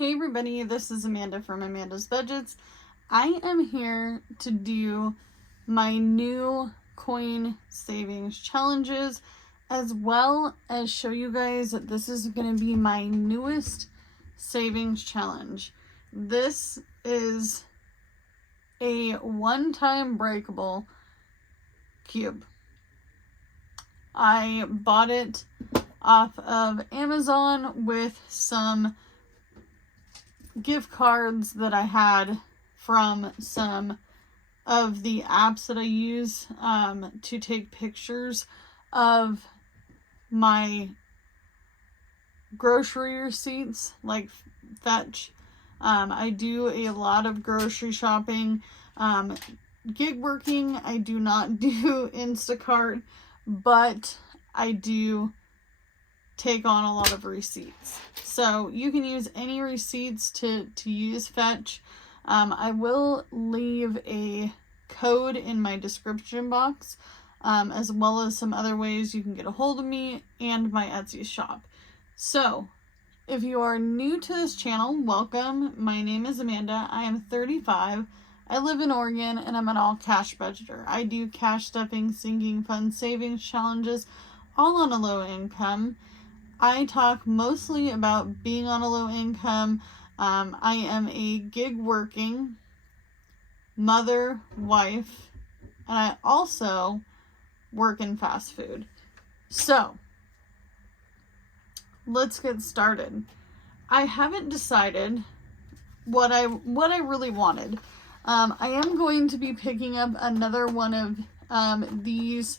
Hey everybody, this is Amanda from Amanda's Budgets. I am here to do my new coin savings challenges, as well as show you guys that this is going to be my newest savings challenge. This is a one-time breakable cube. I bought it off of Amazon with some gift cards that I had from some of the apps that I use to take pictures of my grocery receipts, like Fetch. I do a lot of grocery shopping. Gig working, I do not do Instacart, but I do take on a lot of receipts. So you can use any receipts to use Fetch. I will leave a code in my description box, as well as some other ways you can get a hold of me and my Etsy shop. So if you are new to this channel, welcome. My name is Amanda. I am 35. I live in Oregon and I'm an all cash budgeter. I do cash stuffing, sinking fund, savings challenges, all on a low income. I talk mostly about being on a low income. I am a gig working mother, wife, and I also work in fast food. So let's get started. I haven't decided what I really wanted. I am going to be picking up another one of these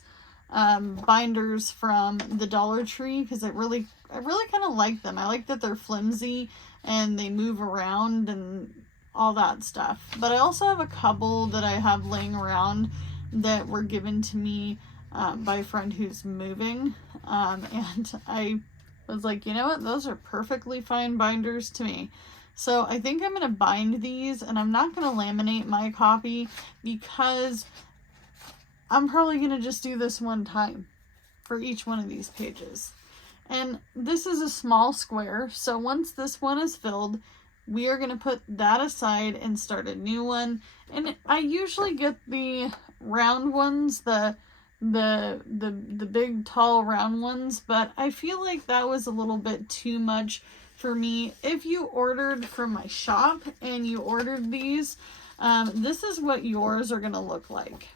binders from the Dollar Tree because I really kind of like them. I like that they're flimsy and they move around and all that stuff. But I also have a couple that I have laying around that were given to me by a friend who's moving, and I was like, you know what, those are perfectly fine binders to me. So I think I'm going to bind these, and I'm not going to laminate my copy because I'm probably going to just do this one time for each one of these pages. And this is a small square, so once this one is filled, we are going to put that aside and start a new one. And I usually get the round ones, the big tall round ones, but I feel like that was a little bit too much for me. If you ordered from my shop and you ordered these, this is what yours are going to look like.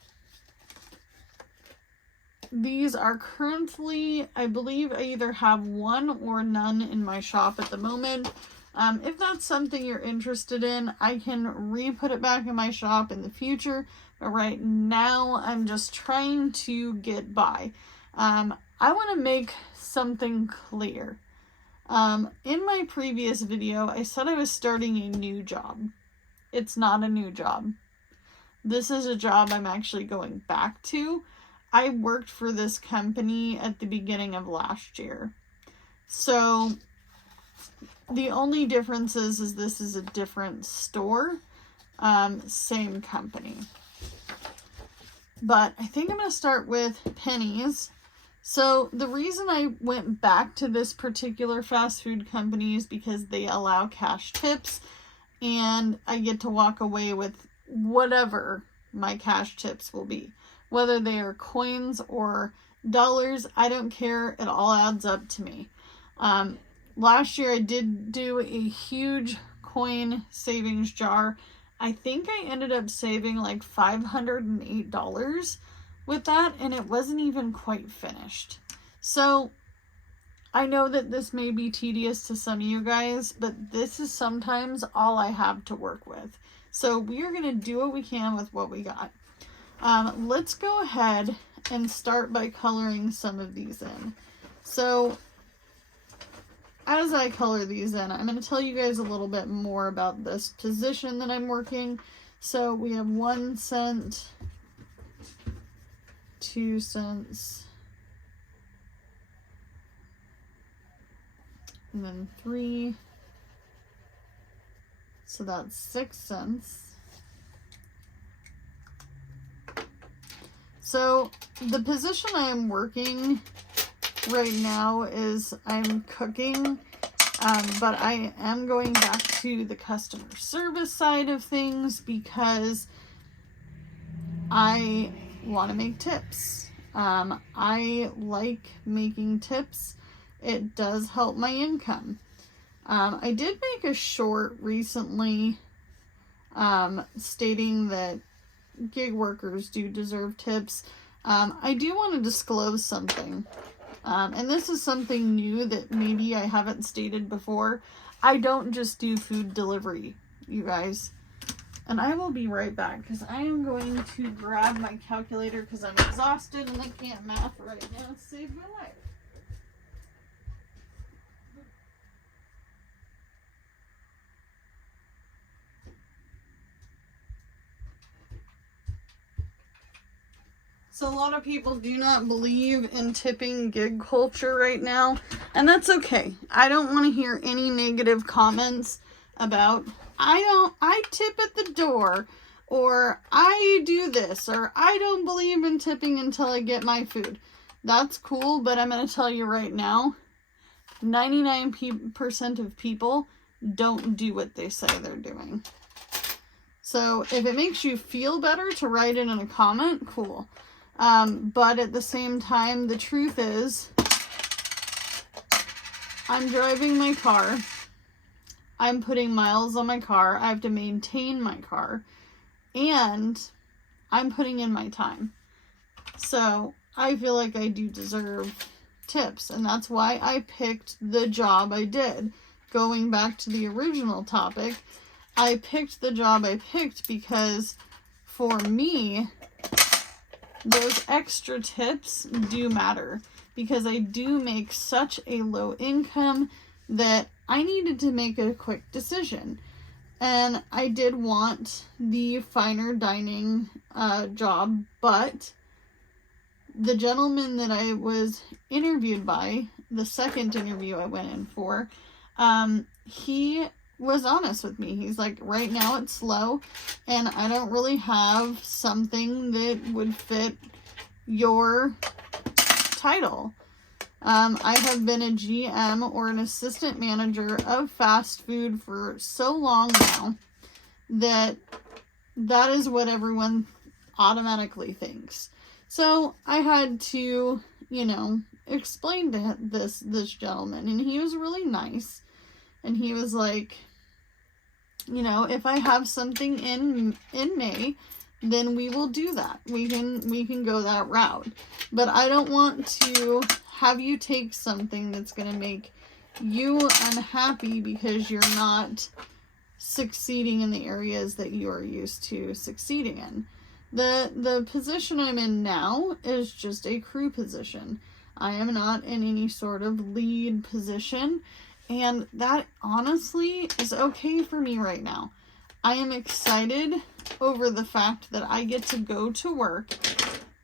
These are currently, I believe I either have one or none in my shop at the moment. If that's something you're interested in, I can re-put it back in my shop in the future. But right now, I'm just trying to get by. I want to make something clear. In my previous video, I said I was starting a new job. It's not a new job. This is a job I'm actually going back to. I worked for this company at the beginning of last year. So the only difference is this is a different store, same company. But I think I'm going to start with Pennies. So the reason I went back to this particular fast food company is because they allow cash tips, and I get to walk away with whatever my cash tips will be. Whether they are coins or dollars, I don't care. It all adds up to me. Last year I did do a huge coin savings jar. I think I ended up saving like $508 with that, and it wasn't even quite finished. So I know that this may be tedious to some of you guys, but this is sometimes all I have to work with. So we are going to do what we can with what we got. Let's go ahead and start by coloring some of these in. So as I color these in, I'm going to tell you guys a little bit more about this position that I'm working. So we have 1 cent, 2 cents, and then 3. So that's 6 cents. So the position I am working right now is I'm cooking But I am going back to the customer service side of things because I want to make tips. I like making tips. It does help my income. I did make a short recently stating that gig workers do deserve tips. I do want to disclose something. And this is something new that maybe I haven't stated before. I don't just do food delivery, you guys. And I will be right back because I am going to grab my calculator because I'm exhausted and I can't math right now to save my life. So a lot of people do not believe in tipping gig culture right now, and that's okay. I don't want to hear any negative comments about, I tip at the door, or I do this, or I don't believe in tipping until I get my food. That's cool, but I'm going to tell you right now, 99% of people don't do what they say they're doing. So if it makes you feel better to write it in a comment, cool. But at the same time, the truth is, I'm driving my car. I'm putting miles on my car. I have to maintain my car. And I'm putting in my time. So I feel like I do deserve tips. And that's why I picked the job I did. Going back to the original topic, I picked the job I picked because for me, those extra tips do matter because I do make such a low income that I needed to make a quick decision. And I did want the finer dining job, but the gentleman that I was interviewed by, the second interview I went in for, he was honest with me. He's like, right now it's slow and I don't really have something that would fit your title. I have been a GM or an assistant manager of fast food for so long now that is what everyone automatically thinks. So I had to, explain to this gentleman, and he was really nice. And he was like, if I have something in May, then we will do that. We can go that route. But I don't want to have you take something that's going to make you unhappy because you're not succeeding in the areas that you are used to succeeding in. The position I'm in now is just a crew position. I am not in any sort of lead position. And that honestly is okay for me right now. I am excited over the fact that I get to go to work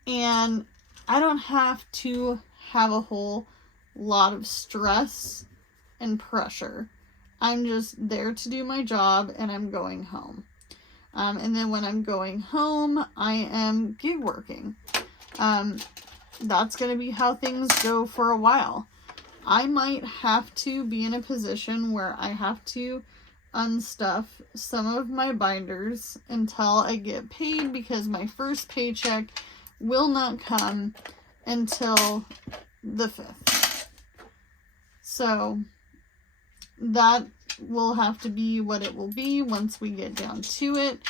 and I don't have to have a whole lot of stress and pressure. I'm just there to do my job and I'm going home. And then when I'm going home, I am gig working. That's going to be how things go for a while. I might have to be in a position where I have to unstuff some of my binders until I get paid because my first paycheck will not come until the 5th. So that will have to be what it will be once we get down to it.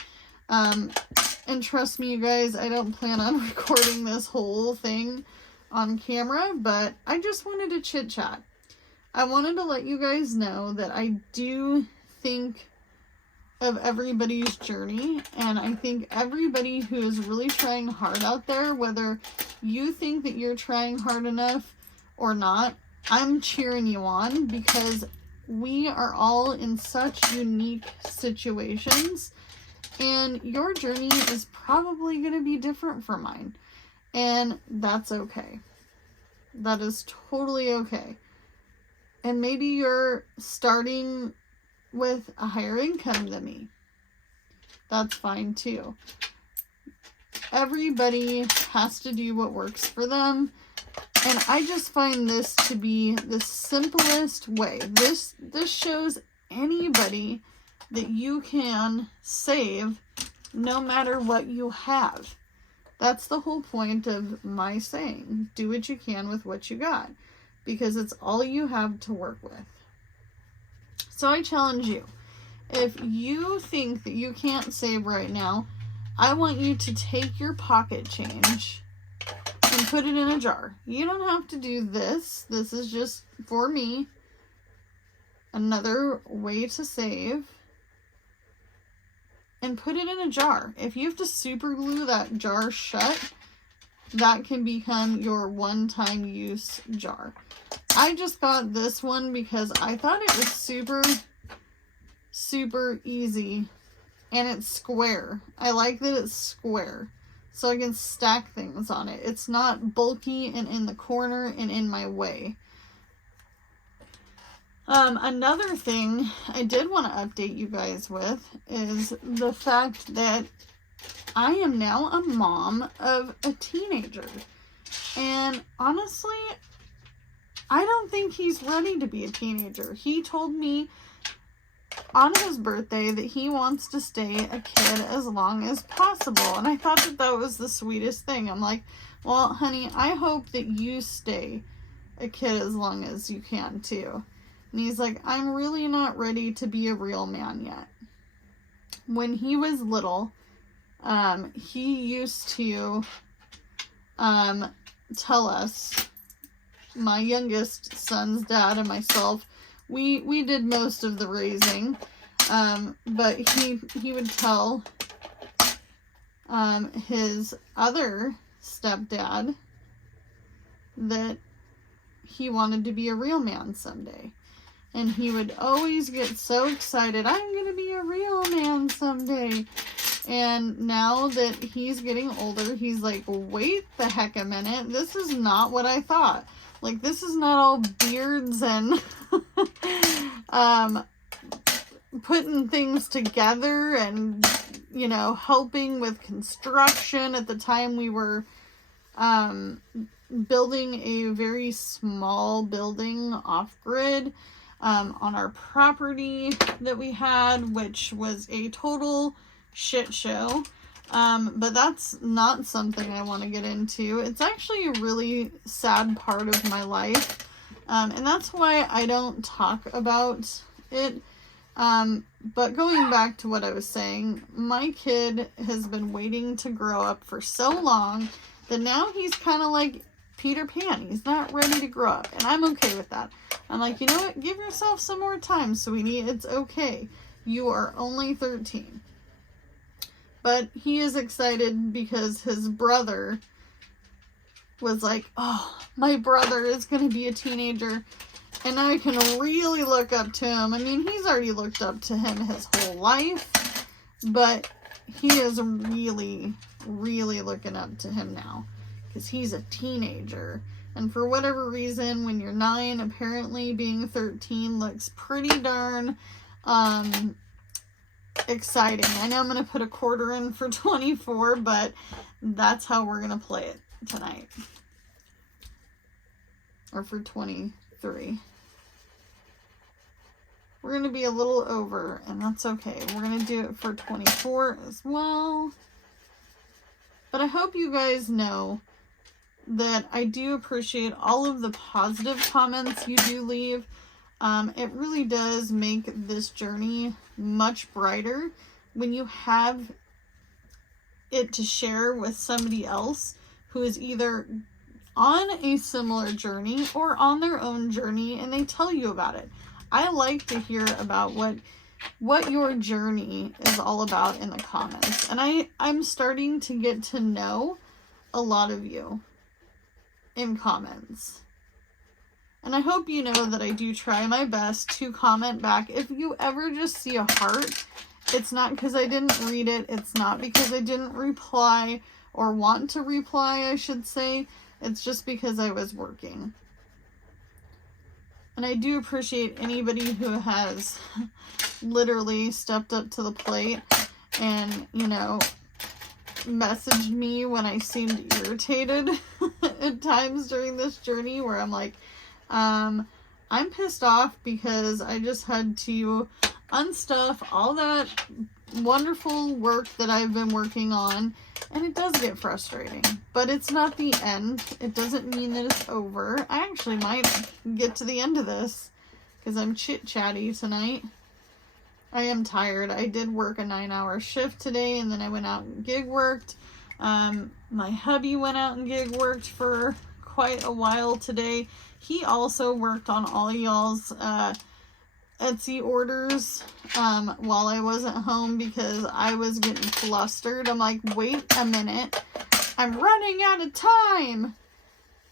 And trust me, you guys, I don't plan on recording this whole thing on camera, but I just wanted to chit chat. I wanted to let you guys know that I do think of everybody's journey, and I think everybody who is really trying hard out there, whether you think that you're trying hard enough or not, I'm cheering you on because we are all in such unique situations, and your journey is probably going to be different from mine. And that's okay. That is totally okay. And maybe you're starting with a higher income than me. That's fine too. Everybody has to do what works for them. And I just find this to be the simplest way. This shows anybody that you can save no matter what you have. That's the whole point of my saying. Do what you can with what you got, because it's all you have to work with. So I challenge you. If you think that you can't save right now, I want you to take your pocket change and put it in a jar. You don't have to do this. This is just, for me, another way to save. And put it in a jar. If you have to super glue that jar shut, that can become your one-time use jar. I just got this one because I thought it was super, super easy. And it's square. I like that it's square, so I can stack things on it. It's not bulky and in the corner and in my way. Another thing I did want to update you guys with is the fact that I am now a mom of a teenager. And honestly, I don't think he's ready to be a teenager. He told me on his birthday that he wants to stay a kid as long as possible. And I thought that that was the sweetest thing. I'm like, well, honey, I hope that you stay a kid as long as you can too. And he's like, I'm really not ready to be a real man yet. When he was little, he used to tell us, my youngest son's dad and myself, we did most of the raising, but he would tell his other stepdad that he wanted to be a real man someday. And he would always get so excited, I'm going to be a real man someday. And now that he's getting older, he's like, wait the heck a minute. This is not what I thought. Like, this is not all beards and putting things together and, you know, helping with construction. At the time we were building a very small building off-grid on our property that we had, which was a total shit show. But that's not something I want to get into. It's actually a really sad part of my life. And that's why I don't talk about it. But going back to what I was saying, my kid has been waiting to grow up for so long that now he's kind of like Peter Pan. He's not ready to grow up. And I'm okay with that. I'm like, you know what? Give yourself some more time, sweetie. It's okay. You are only 13. But he is excited because his brother was like, oh, my brother is going to be a teenager. And I can really look up to him. I mean, he's already looked up to him his whole life. But he is really, really looking up to him now. Because he's a teenager. And for whatever reason, when you're 9, apparently being 13 looks pretty darn exciting. I know I'm going to put a quarter in for 24, but that's how we're going to play it tonight. Or for 23. We're going to be a little over, and that's okay. We're going to do it for 24 as well. But I hope you guys know that I do appreciate all of the positive comments you do leave. It really does make this journey much brighter when you have it to share with somebody else who is either on a similar journey or on their own journey, and they tell you about it. I like to hear about what your journey is all about in the comments. And I'm starting to get to know a lot of you in comments. And I hope you know that I do try my best to comment back. If you ever just see a heart, it's not because I didn't read it. It's not because I didn't reply or want to reply, I should say. It's just because I was working. And I do appreciate anybody who has literally stepped up to the plate and, you know, messaged me when I seemed irritated at times during this journey where I'm like, I'm pissed off because I just had to unstuff all that wonderful work that I've been working on, and it does get frustrating, but it's not the end. It doesn't mean that it's over. I actually might get to the end of this because I'm chit-chatty tonight. I am tired. I did work a 9-hour shift today, and then I went out and gig worked. My hubby went out and gig worked for quite a while today. He also worked on all y'all's Etsy orders while I wasn't home because I was getting flustered. I'm like, wait a minute, I'm running out of time,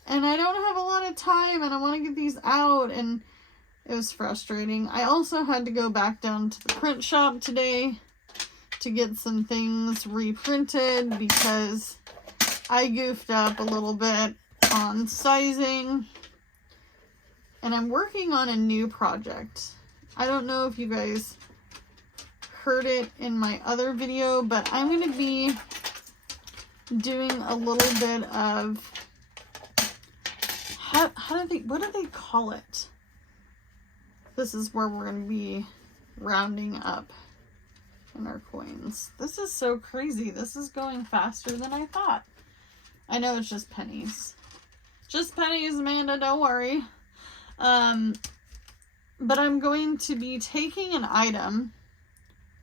and I don't have a lot of time, and I want to get these out, and it was frustrating. I also had to go back down to the print shop today to get some things reprinted because I goofed up a little bit on sizing, and I'm working on a new project. I don't know if you guys heard it in my other video, but I'm going to be doing a little bit of, what do they call it? This is where we're going to be rounding up in our coins. This is so crazy. This is going faster than I thought. I know it's just pennies. Just pennies, Amanda, don't worry. But I'm going to be taking an item.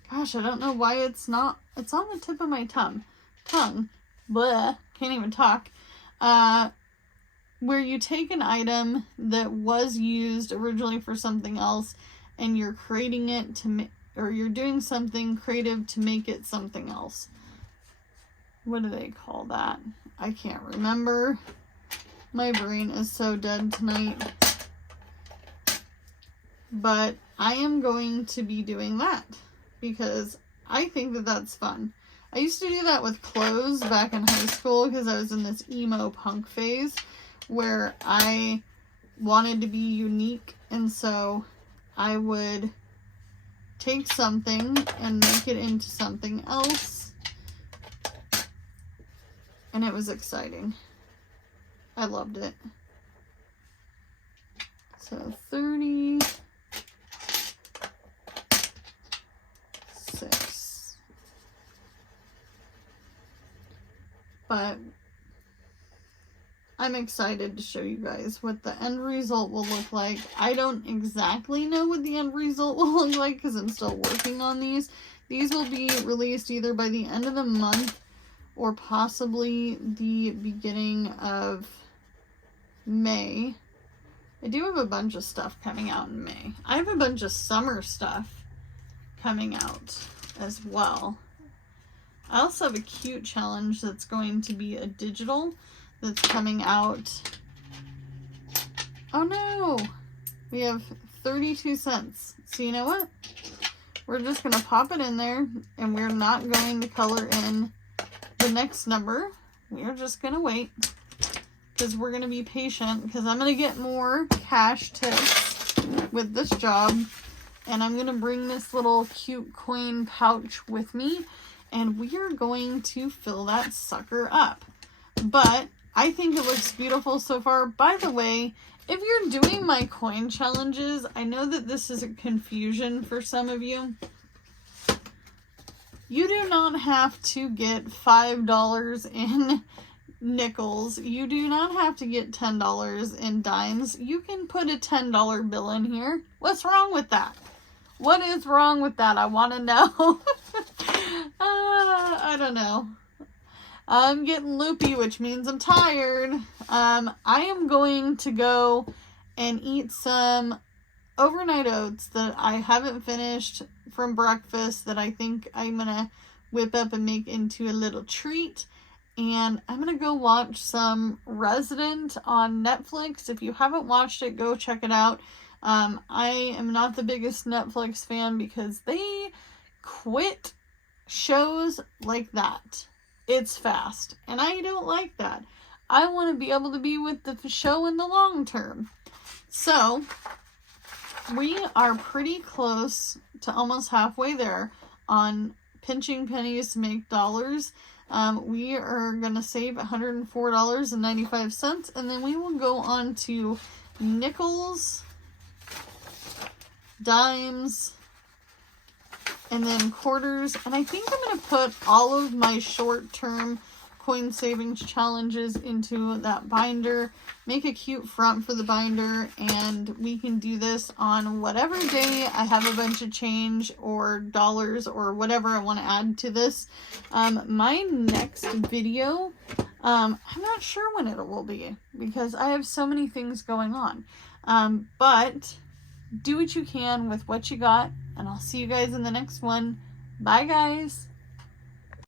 Gosh, I don't know why it's on the tip of my tongue. Bleh, can't even talk. Where you take an item that was used originally for something else and you're creating it to or you're doing something creative to make it something else. What do they call that? I can't remember. My brain is so dead tonight. But I am going to be doing that because I think that that's fun. I used to do that with clothes back in high school because I was in this emo punk phase where I wanted to be unique, and so I would take something and make it into something else, and it was exciting. I loved it. So 36. But I'm excited to show you guys what the end result will look like. I don't exactly know what the end result will look like because I'm still working on these. These will be released either by the end of the month or possibly the beginning of May. I do have a bunch of stuff coming out in May. I have a bunch of summer stuff coming out as well. I also have a cute challenge that's going to be a digital that's coming out. Oh no! We have 32 cents. So you know what? We're just going to pop it in there, and we're not going to color in the next number. We're just going to wait because we're going to be patient because I'm going to get more cash tips with this job, and I'm going to bring this little cute coin pouch with me, and we are going to fill that sucker up. But I think it looks beautiful so far. By the way, if you're doing my coin challenges, I know that this is a confusion for some of you. You do not have to get $5 in nickels. You do not have to get $10 in dimes. You can put a $10 bill in here. What's wrong with that? What is wrong with that? I want to know. I don't know. I'm getting loopy, which means I'm tired. I am going to go and eat some overnight oats that I haven't finished from breakfast that I think I'm going to whip up and make into a little treat. And I'm going to go watch some Resident on Netflix. If you haven't watched it, go check it out. I am not the biggest Netflix fan because they quit shows like that. It's fast, and I don't like that. I want to be able to be with the show in the long term. So, we are pretty close to almost halfway there on pinching pennies to make dollars. we are going to save $104.95, and then we will go on to nickels, dimes, and then quarters. And I think I'm going to put all of my short-term coin savings challenges into that binder. Make a cute front for the binder, and we can do this on whatever day I have a bunch of change or dollars or whatever I want to add to this. My next video, I'm not sure when it will be because I have so many things going on. But do what you can with what you got, and I'll see you guys in the next one. Bye, guys.